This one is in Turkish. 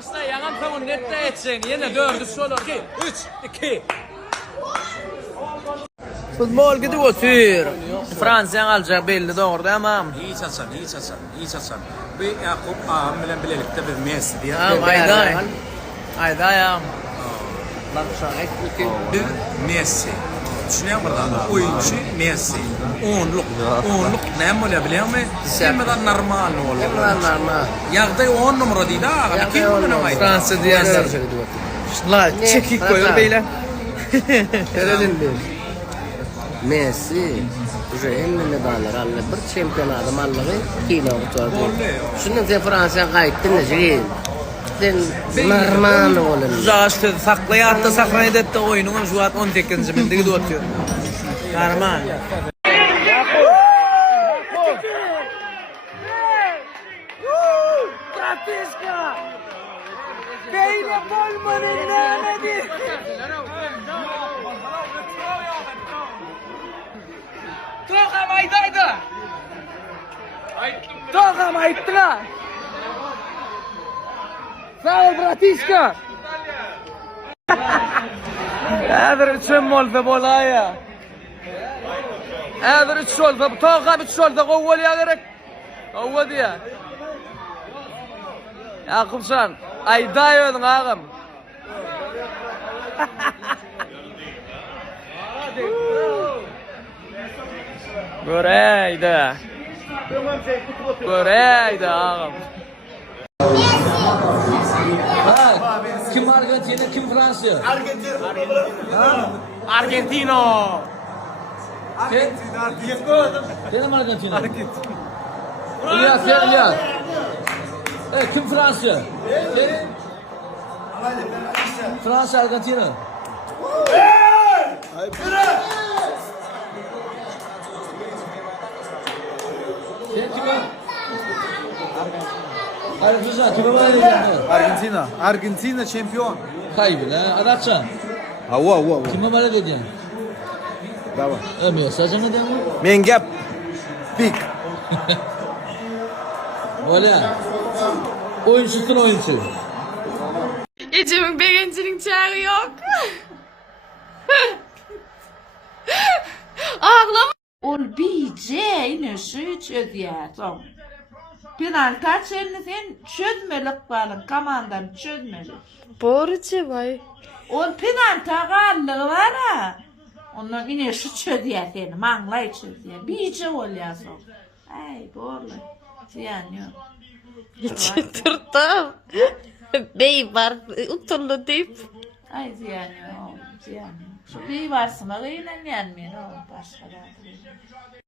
İşte yanan tamam nette etsin. Yine 4 solo 2 3 2. Futbol gidiyor otur. Fransa alacak belli doğru ama. İyi çalsan, iyi çalsan, iyi çalsan. Bir Yakup ağam bilen birlikte bir Messi diye. Ayda ya. Bir Messi. Düşünüyor musun? Oyuncu Messi. Onluk ne böyle biliyor musun? Sen kadar normal olur. Normal. Yağda 10 numara değil ha. Kim bunu aydı? Fransa diyenler. La çekik koyuyor beyler. Öğrenin bir. Messi. Şu 50 medallar aldı. Bir şampiyonada malları kilo oturdu. Şundan sen Fransa'ya kayıttın da şey. Sen normal olur. Zaten saklayatta saklayıp da oyunun şu an 18. minde gidiyor oturuyor. Normal. Tatiska! Beyne Polman'ın nemedi! Toka maydaydı! Toka maydaydı! Sağ ol Bratiska! هذا تشمل في بولايا هذا تشول في طاقة بتشول في قوة يا غيرك قوة دي يا قمشان أي دايو نغاغم Göreydi. Göreydi ağam. Kim Arjantin, kim Fransa? Argentino. Benim Arjantin. İlyas, gel İlyas. Kim Fransa? Fransa, Arjantin. Sen kime? Argentina. Argentina şampiyon. Kaybın ha, Adatçan. Ava. Kime böyle diyeceksin? Bravo. Ömüyor, saçını değil mi? Men gap. Big. Böyle. Oyuncusun oyuncu. Ecem'in birincinin çağrı yok. Ağlama. Ol bice yine şu çözüyorsun. Penaltı açığını sen çözmelik balın, kamandan çözmelik. Borcu vay. Ol penaltı ağırlığı var ha. Ondan yine şu çözüyor seni, manglay çözüyor. Bice oluyorsun. Ay borlu. Ziyan yok. Çıtırdım. Bey var, utullu deyip. Ay ziyan yok, ziyan yok. Şu bir varsın, ağıyla yenmiyor oğlum başka da.